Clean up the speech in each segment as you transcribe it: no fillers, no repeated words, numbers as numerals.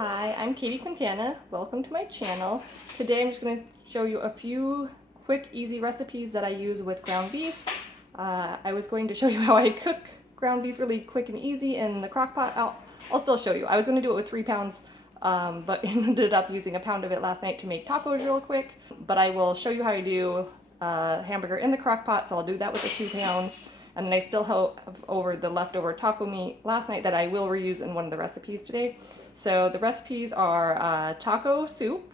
Hi, I'm Katie Quintana. Welcome to my channel. Today I'm just going to show you a few quick, easy recipes that I use with ground beef. I was going to show you how I cook ground beef really quick and easy in the crock pot. I'll still show you. I was going to do it with 3 pounds, but ended up using a pound of it last night to make tacos real quick. But I will show you how to do hamburger in the crock pot, so I'll do that with the 2 pounds. And then I still have over the leftover taco meat last night that I will reuse in one of the recipes today. So the recipes are taco soup,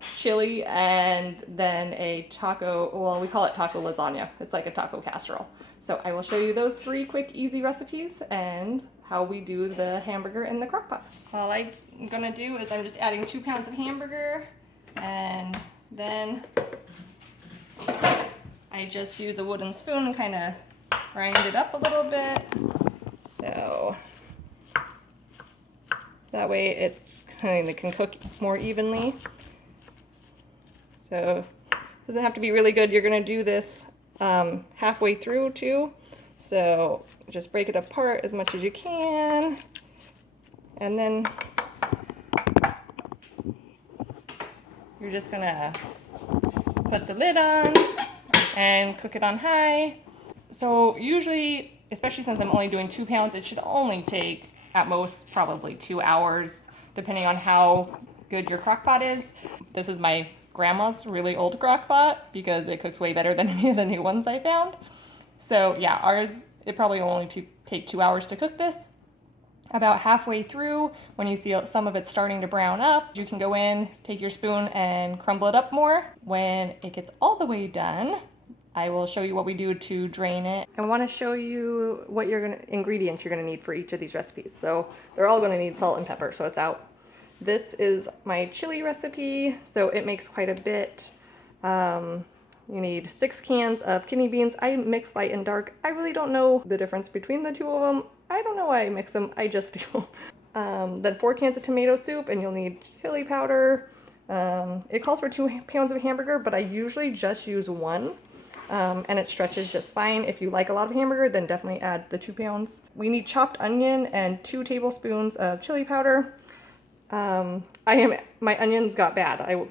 chili, and then a taco, well, we call it taco lasagna. It's like a taco casserole. So I will show you those 3 quick, easy recipes and how we do the hamburger in the crock pot. All I'm gonna do is I'm just adding 2 pounds of hamburger, and then I just use a wooden spoon and kind of grind it up a little bit. So that way it kind of can cook more evenly. So it doesn't have to be really good. You're going to do this halfway through too. So just break it apart as much as you can. And then you're just going to put the lid on and cook it on high. So usually, especially since I'm only doing 2 pounds, it should only take at most probably 2 hours, depending on how good your crock pot is. This is my grandma's really old crock pot because it cooks way better than any of the new ones I found. So yeah, ours, it probably only take 2 hours to cook this. About halfway through, when you see some of it starting to brown up, you can go in, take your spoon and crumble it up more. When it gets all the way done, I will show you what we do to drain it. I want to show you what ingredients you're going to need for each of these recipes. So they're all going to need salt and pepper, so it's out. This is my chili recipe, so it makes quite a bit. You need 6 cans of kidney beans. I mix light and dark. I really don't know the difference between the 2 of them. I don't know why I mix them, I just do. Then 4 cans of tomato soup, and you'll need chili powder. It calls for 2 pounds of hamburger, but I usually just use 1. And it stretches just fine. If you like a lot of hamburger, then definitely add the 2 pounds. We need chopped onion and 2 tablespoons of chili powder. My onions got bad. I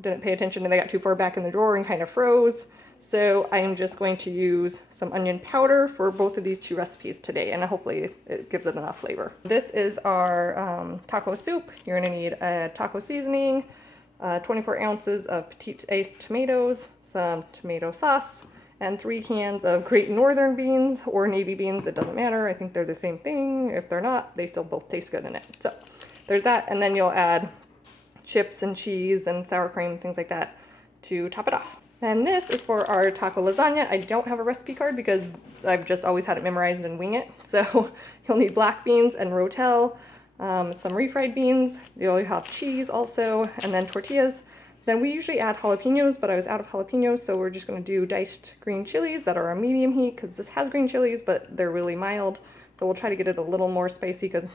didn't pay attention and they got too far back in the drawer and kind of froze. So I am just going to use some onion powder for both of these 2 recipes today, and hopefully it gives it enough flavor. This is our taco soup. You're gonna need a taco seasoning, 24 ounces of petite ace tomatoes, some tomato sauce, and 3 cans of Great Northern beans or navy beans. It doesn't matter. I think they're the same thing. If they're not, they still both taste good in it. So there's that, and then you'll add chips and cheese and sour cream, things like that to top it off. And this is for our taco lasagna. I don't have a recipe card because I've just always had it memorized and wing it. So you'll need black beans and rotel, some refried beans, you'll have cheese also, and then tortillas. Then we usually add jalapenos, but I was out of jalapenos, so we're just going to do diced green chilies that are a medium heat, because this has green chilies, but they're really mild. So we'll try to get it a little more spicy because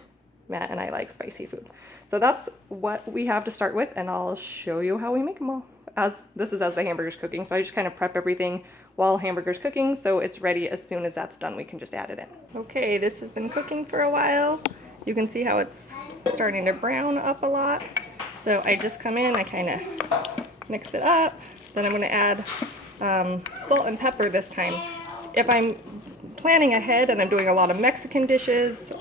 Matt and I like spicy food. So that's what we have to start with, and I'll show you how we make them all. This is as the hamburger's cooking, so I just kind of prep everything while hamburger's cooking, so it's ready as soon as that's done. We can just add it in. Okay, this has been cooking for a while. You can see how it's starting to brown up a lot. So I just come in, I kind of mix it up. Then I'm going to add salt and pepper this time. If I'm planning ahead and I'm doing a lot of Mexican dishes,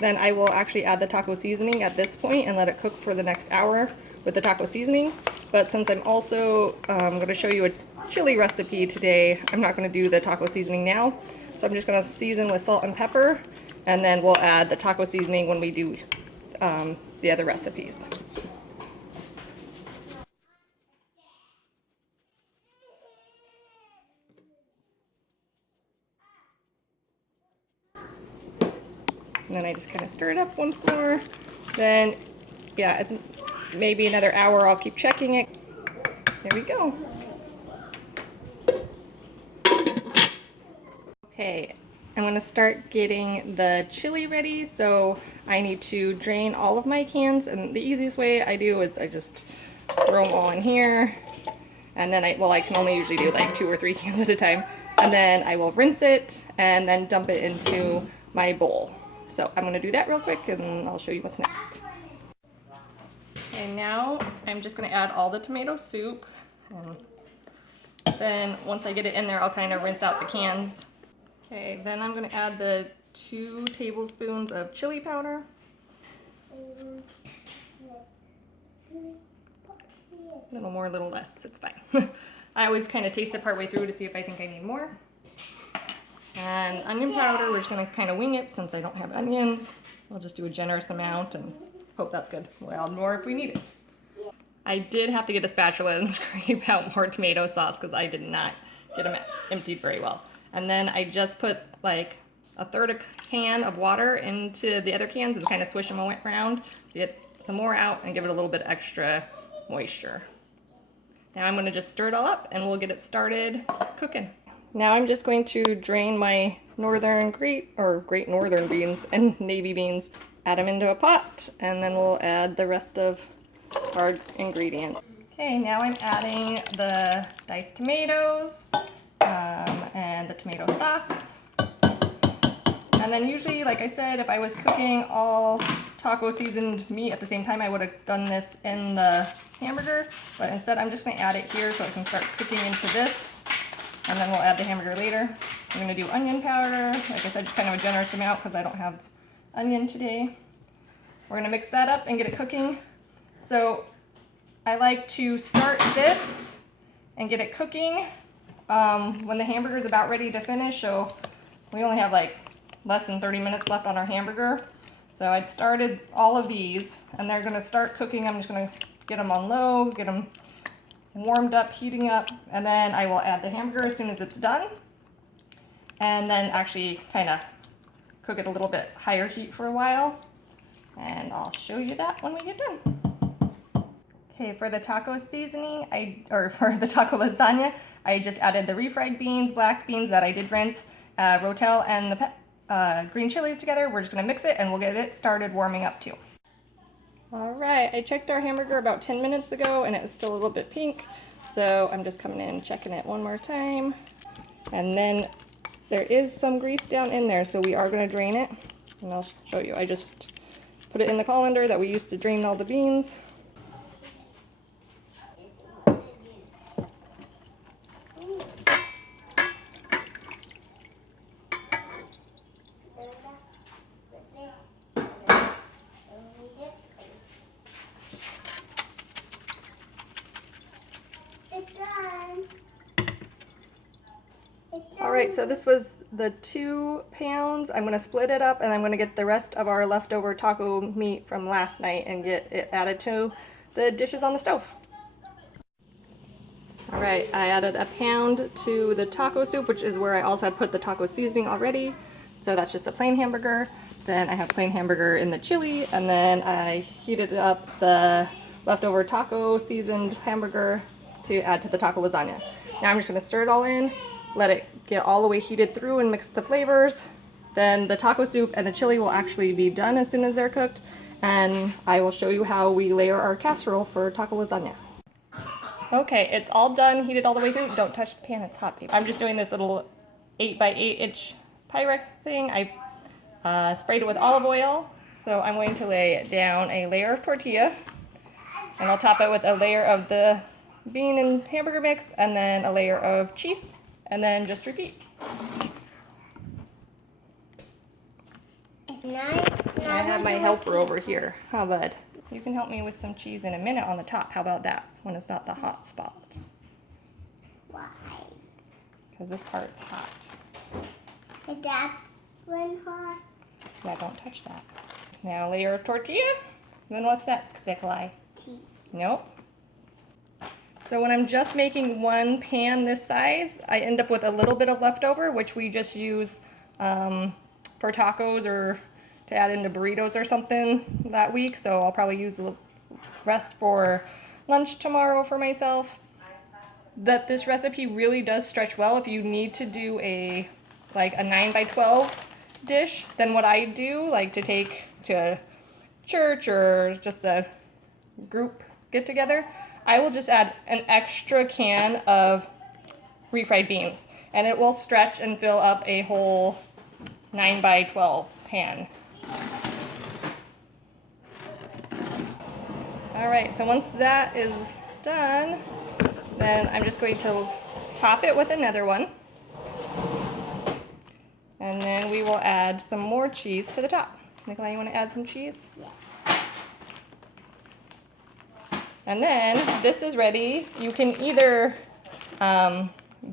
then I will actually add the taco seasoning at this point and let it cook for the next hour with the taco seasoning. But since I'm also going to show you a chili recipe today, I'm not going to do the taco seasoning now. So I'm just going to season with salt and pepper, and then we'll add the taco seasoning when we do the other recipes. And then I just kind of stir it up once more. Then, yeah, maybe another hour, I'll keep checking it. There we go. Okay, I'm going to start getting the chili ready. So I need to drain all of my cans, and the easiest way I do is I just throw them all in here. And then I can only usually do like 2 or 3 cans at a time. And then I will rinse it and then dump it into my bowl. So I'm going to do that real quick and I'll show you what's next. Okay, now I'm just gonna add all the tomato soup. And then once I get it in there, I'll kind of rinse out the cans. Okay, then I'm gonna add the 2 tablespoons of chili powder. A little more, a little less, it's fine. I always kind of taste it partway through to see if I think I need more. And onion powder, we're just gonna kind of wing it since I don't have onions. I'll just do a generous amount and hope that's good. We'll add more if we need it. I did have to get a spatula and scrape out more tomato sauce because I did not get them emptied very well. And then I just put like a third a can of water into the other cans and kind of swish them around to get some more out and give it a little bit extra moisture. Now I'm going to just stir it all up and we'll get it started cooking. Now I'm just going to drain my Great Northern beans and navy beans, add them into a pot, and then we'll add the rest of our ingredients. Okay, now I'm adding the diced tomatoes and the tomato sauce. And then usually, like I said, if I was cooking all taco seasoned meat at the same time, I would have done this in the hamburger. But instead, I'm just going to add it here so it can start cooking into this. And then we'll add the hamburger later. I'm going to do onion powder. Like I said, just kind of a generous amount because I don't have onion today. We're going to mix that up and get it cooking. So I like to start this and get it cooking when the hamburger is about ready to finish. So we only have like less than 30 minutes left on our hamburger. So I'd started all of these and they're gonna start cooking. I'm just gonna get them on low, get them warmed up, heating up, and then I will add the hamburger as soon as it's done. And then actually kind of cook it a little bit higher heat for a while. And I'll show you that when we get done. Okay, for the taco seasoning, for the taco lasagna, I just added the refried beans, black beans that I did rinse, rotel, and the green chilies together. We're just gonna mix it and we'll get it started warming up too. All right, I checked our hamburger about 10 minutes ago and it was still a little bit pink. So I'm just coming in and checking it one more time. And then there is some grease down in there, so we are gonna drain it. And I'll show you, I just put it in the colander that we used to drain all the beans. All right, so this was the 2 pounds. I'm gonna split it up and I'm gonna get the rest of our leftover taco meat from last night and get it added to the dishes on the stove. All right, I added a pound to the taco soup, which is where I also had put the taco seasoning already. So that's just a plain hamburger. Then I have plain hamburger in the chili, and then I heated up the leftover taco seasoned hamburger to add to the taco lasagna. Now I'm just gonna stir it all in, let it get all the way heated through and mix the flavors. Then the taco soup and the chili will actually be done as soon as they're cooked, and I will show you how we layer our casserole for taco lasagna. Okay, it's all done, heated all the way through. Don't touch the pan, it's hot paper. I'm just doing this little 8x8 inch Pyrex thing. I sprayed it with olive oil. So I'm going to lay down a layer of tortilla, and I'll top it with a layer of the bean and hamburger mix, and then a layer of cheese, and then just repeat. I have my helper over here. How bud? You can help me with some cheese in a minute on the top. How about that, when it's not the hot spot? Why? Because this part's hot. Is that one hot? Yeah, don't touch that. Now a layer of tortilla. Then what's next, Nikolai? Tea. Nope. So when I'm just making one pan this size, I end up with a little bit of leftover, which we just use for tacos or to add into burritos or something that week. So I'll probably use the rest for lunch tomorrow for myself. This recipe really does stretch well. If you need to do a 9x12 dish, then what I do, like to take to church or just a group get together, I will just add an extra can of refried beans, and it will stretch and fill up a whole 9x12 pan. All All right, so once that is done, then I'm just going to top it with another one. And then we will add some more cheese to the top. Nikolai, you want to add some cheese? Yeah. And then this is ready. You can either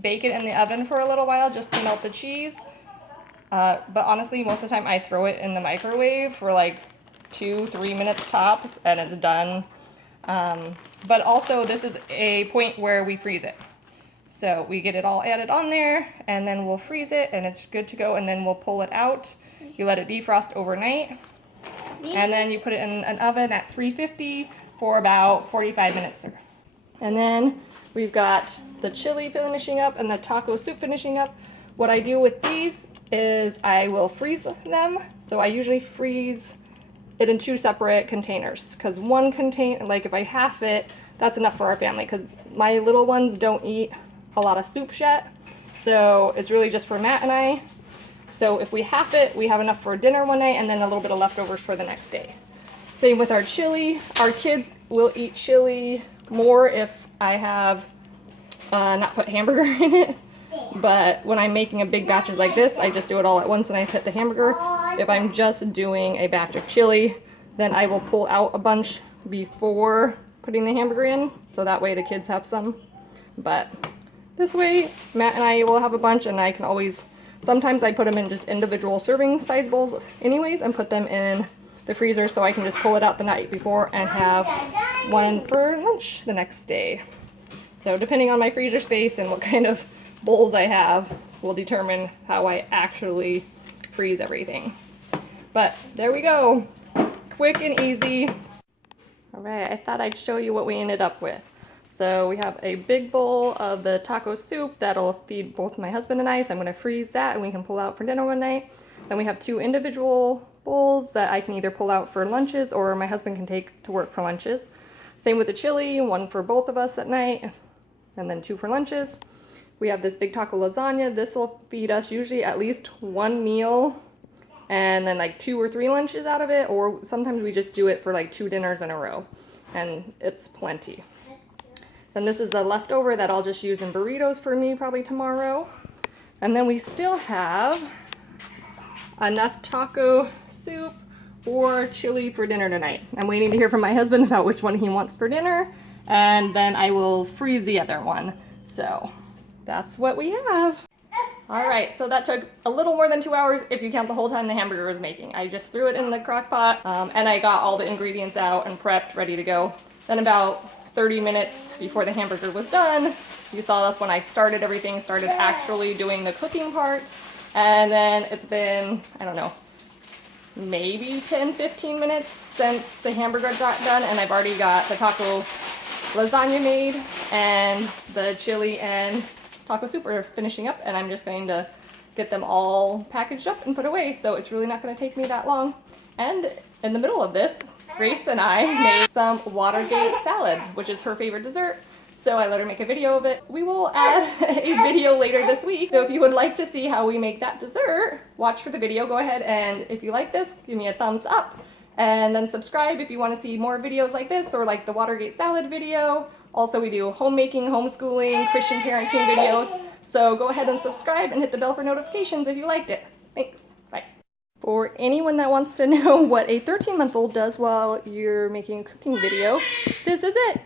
bake it in the oven for a little while just to melt the cheese. But honestly, most of the time I throw it in the microwave for like 2-3 minutes tops and it's done. But also this is a point where we freeze it. So we get it all added on there and then we'll freeze it and it's good to go, and then we'll pull it out. You let it defrost overnight and then you put it in an oven at 350 for about 45 minutes. And then we've got the chili finishing up and the taco soup finishing up. What I do with these is I will freeze them. So I usually freeze it in 2 separate containers, because one container, like if I half it, that's enough for our family, because my little ones don't eat a lot of soup yet. So it's really just for Matt and I. So if we half it, we have enough for dinner one night and then a little bit of leftovers for the next day. Same with our chili. Our kids will eat chili more if I have not put hamburger in it. But when I'm making a big batches like this, I just do it all at once and I put the hamburger. If I'm just doing a batch of chili, then I will pull out a bunch before putting the hamburger in, so that way the kids have some. But this way, Matt and I will have a bunch, and I can always, sometimes I put them in just individual serving size bowls anyways and put them in the freezer so I can just pull it out the night before and have one for lunch the next day. So depending on my freezer space and what kind of bowls I have will determine how I actually freeze everything. But there we go, quick and easy. All right, I thought I'd show you what we ended up with. So we have a big bowl of the taco soup that'll feed both my husband and I, so I'm gonna freeze that and we can pull out for dinner one night. Then we have 2 individual bowls that I can either pull out for lunches or my husband can take to work for lunches. Same with the chili, 1 for both of us at night, and then 2 for lunches. We have this big taco lasagna. This will feed us usually at least 1 meal and then like 2 or 3 lunches out of it, or sometimes we just do it for like 2 dinners in a row, and it's plenty. Then this is the leftover that I'll just use in burritos for me probably tomorrow. And then we still have enough taco soup or chili for dinner tonight. I'm waiting to hear from my husband about which one he wants for dinner, and then I will freeze the other one. So that's what we have. All right, so that took a little more than 2 hours if you count the whole time the hamburger was making. I just threw it in the crock pot and I got all the ingredients out and prepped, ready to go. Then about 30 minutes before the hamburger was done, you saw that's when I started everything, started actually doing the cooking part. And then it's been, I don't know, maybe 10-15 minutes since the hamburger got done, and I've already got the taco lasagna made and the chili and taco soup are finishing up, and I'm just going to get them all packaged up and put away, so it's really not going to take me that long. And in the middle of this, Grace and I made some Watergate salad, which is her favorite dessert, so I let her make a video of it. We will add a video later this week, so if you would like to see how we make that dessert, watch for the video. Go ahead, and if you like this, give me a thumbs up, and then subscribe if you want to see more videos like this, or like the Watergate salad video. Also, we do homemaking, homeschooling, Christian parenting videos, so go ahead and subscribe and hit the bell for notifications if you liked it. Thanks. Bye. For anyone that wants to know what a 13-month-old does while you're making a cooking video, this is it.